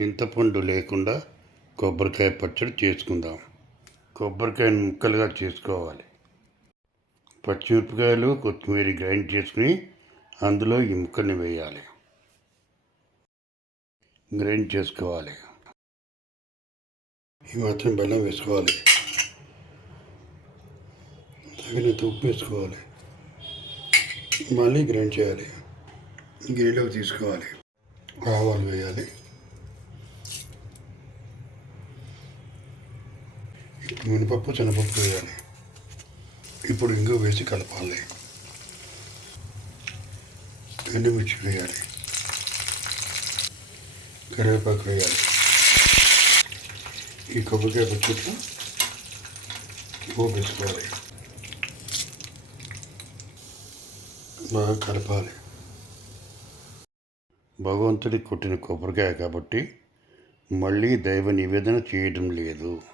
చింతపండు లేకుండా కొబ్బరికాయ పచ్చడి చేసుకుందాం. కొబ్బరికాయను ముక్కలుగా చేసుకోవాలి. పచ్చిమిరపకాయలు కొత్తిమీర గ్రైండ్ చేసుకుని అందులో ఈ ముక్కల్ని వేయాలి. గ్రైండ్ చేసుకోవాలి. ఈ మాత్రం బెల్లం వేసుకోవాలి. తగినంత ఉప్పు వేసుకోవాలి. మళ్ళీ గ్రైండ్ చేయాలి. గిన్నెలోకి తీసుకోవాలి. ఆవాలు వేయాలి. మినపప్పు శనగపప్పు వేయాలి. ఇప్పుడు ఇంగు వేసి కలపాలి. ఎండుమిర్చి వేయాలి. కరివేపాకు వేయాలి. ఈ కొబ్బరికాయ పచ్చట్లు ఉప్పు వేసుకోవాలి బాగా కలపాలి. భగవంతుడికి కొట్టిన కొబ్బరికాయ కాబట్టి మళ్ళీ దైవ నివేదన చేయడం లేదు.